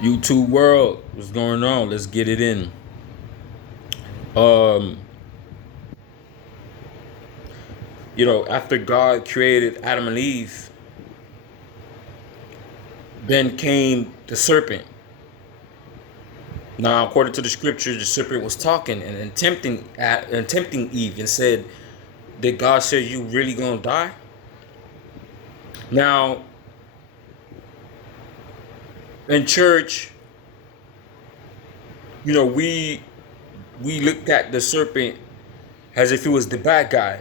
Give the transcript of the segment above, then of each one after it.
YouTube world, what's going on? Let's get it in. Um, after God created Adam and Eve, then came the serpent. Now, according to the scriptures, the serpent was talking and tempting Eve and said, "Did God say you really gonna die?" Now, in church, we looked at the serpent as if he was the bad guy,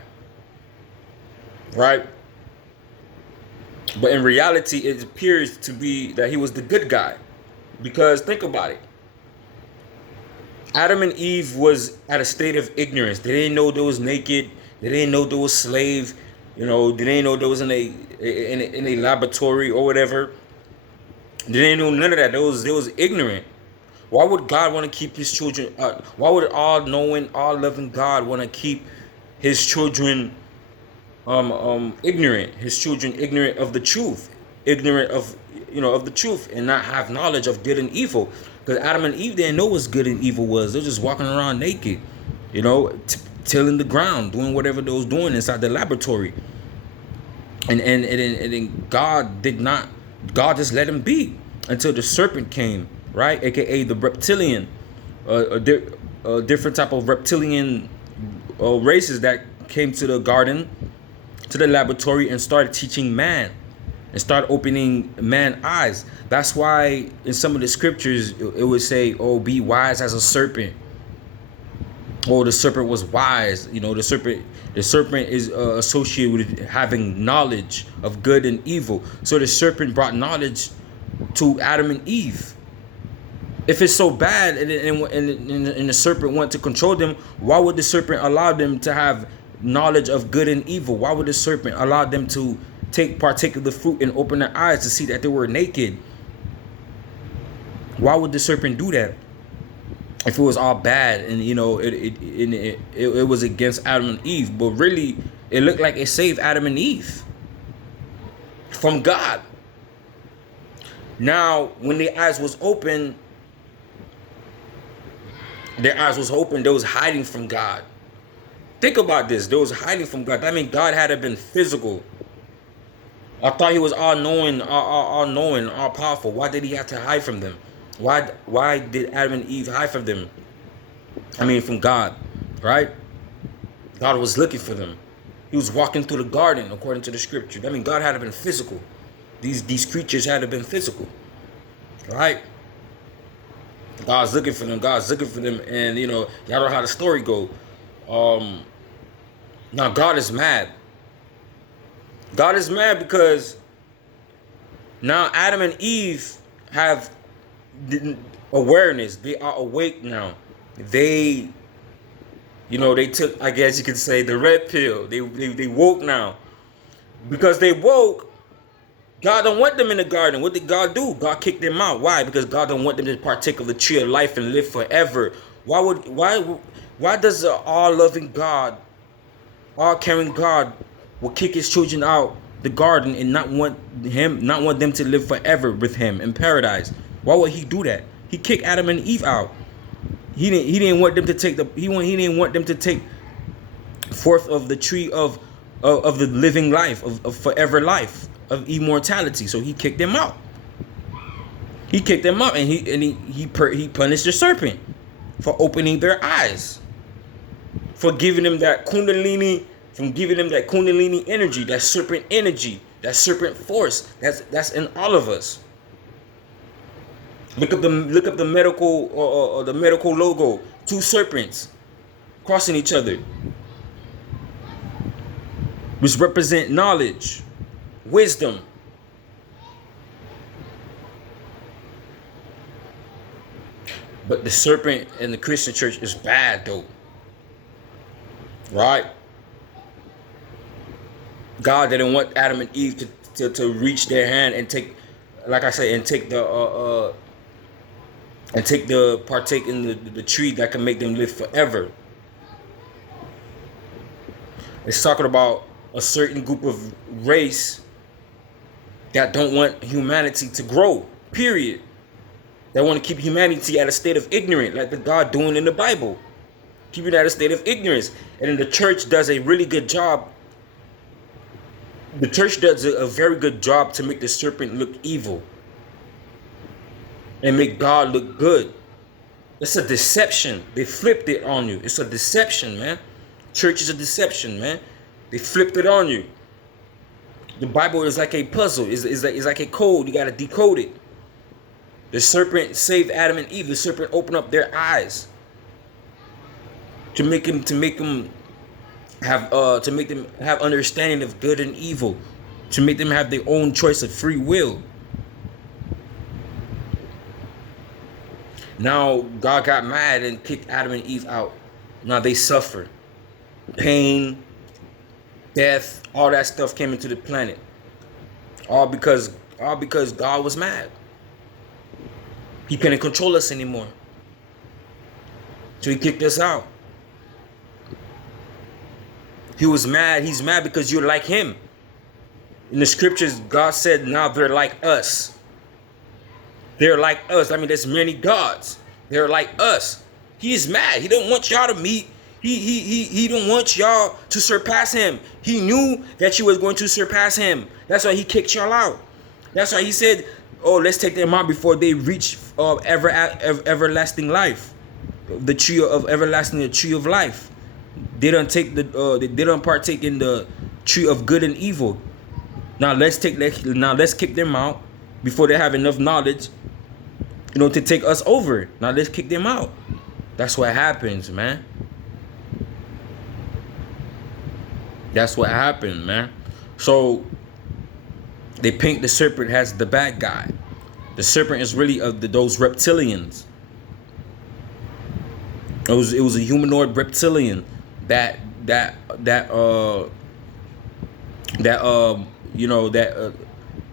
right? But in reality, it appears to be that he was the good guy. Because think about it. Adam and Eve was at a state of ignorance. They didn't know they was naked. They didn't know they was slave. They didn't know they was in a laboratory or whatever. They didn't know none of that. They was ignorant. Why would God want to keep his children? Why would all knowing, all loving God want to keep his children ignorant? His children ignorant of the truth, ignorant of the truth, and not have knowledge of good and evil. Because Adam and Eve didn't know what good and evil was. They're just walking around naked, tilling the ground, doing whatever they was doing inside the laboratory. And God did not. God just let him be until the serpent came, right? AKA the reptilian, a different type of reptilian races that came to the garden, to the laboratory, and started teaching man and start opening man eyes. That's why in some of the scriptures it would say, "Oh, be wise as a serpent." Oh, the serpent was wise. The serpent is associated with having knowledge of good and evil. So the serpent brought knowledge to Adam and Eve. If it's so bad and the serpent want to control them, why would the serpent allow them to have knowledge of good and evil? Why would the serpent allow them to partake of the fruit and open their eyes to see that they were naked? Why would the serpent do that? If it was all bad and it was against Adam and Eve, but really it looked like it saved Adam and Eve from God. Now, when their eyes was open, they was hiding from God. Think about this. They was hiding from God. That means God had to been physical. I thought he was all knowing, all powerful. Why did he have to hide from them? Why did Adam and Eve hide from them? I mean, from God, right? God was looking for them. He was walking through the garden according to the scripture. I mean, God had to been physical. These creatures had to been physical, right? God's looking for them. God's looking for them, and y'all know how the story go. Now God is mad. God is mad because now Adam and Eve have awareness. They are awake now. They took, I guess you could say, the red pill. They woke now. Because they woke, God don't want them in the garden. What did God do? God kicked them out. Why? Because God don't want them to partake of the tree of life and live forever. Why does the all loving God, all caring God, will kick his children out the garden and not want them to live forever with him in paradise? Why would he do that? He kicked Adam and Eve out. He didn't want them to take forth of the tree of the living life, of forever life, of immortality. So he kicked them out. He kicked them out, and he punished the serpent for opening their eyes, for giving them that kundalini, energy, that serpent energy, that serpent force that's in all of us. Look up the medical or the medical logo. Two serpents crossing each other, which represent knowledge, wisdom. But the serpent in the Christian church is bad though. Right? God didn't want Adam and Eve to reach their hand and take, like I say, and take partake in the tree that can make them live forever. It's talking about a certain group of race that don't want humanity to grow. Period. They want to keep humanity at a state of ignorance, like the God doing in the Bible. Keeping it at a state of ignorance. And then the church does a really good job. The church does a very good job to make the serpent look evil and make God look good. It's a deception. They flipped it on you. It's a deception, man. Church is a deception, man. They flipped it on you. The Bible is like a puzzle. It's like a code. You got to decode it. The serpent saved Adam and Eve. The serpent opened up their eyes to make them have understanding of good and evil, to make them have their own choice of free will. Now God got mad and kicked Adam and Eve out. Now they suffer pain, death, all that stuff came into the planet. All because God was mad. He couldn't control us anymore. So he kicked us out. He was mad. He's mad because you're like him. In the scriptures, God said, now they're like us. They're like us. I mean, there's many gods. They're like us. He's mad. He don't want y'all to meet. He don't want y'all to surpass him. He knew that you was going to surpass him. That's why he kicked y'all out. That's why he said, oh, let's take them out before they reach everlasting life. The tree of everlasting, the tree of life. They don't partake in the tree of good and evil. Now let's kick them out before they have enough knowledge, to take us over. Now let's kick them out. That's what happens, man. That's what happened, man. So they paint the serpent as the bad guy. The serpent is really those reptilians. It was a humanoid reptilian that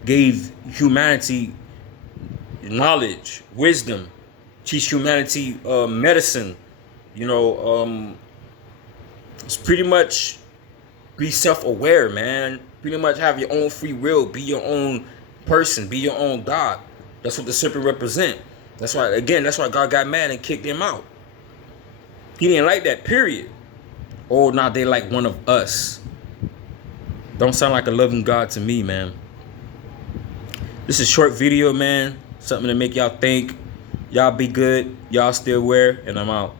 gave humanity knowledge, wisdom, teach humanity medicine. It's pretty much be self-aware, man. Pretty much have your own free will, be your own person, be your own God. That's what the serpent represent. That's why God got mad and kicked him out. He didn't like that, period. Oh, now they like one of us. Don't sound like a loving God to me, man. This is a short video, man. Something to make y'all think. Y'all be good. Y'all still aware. And I'm out.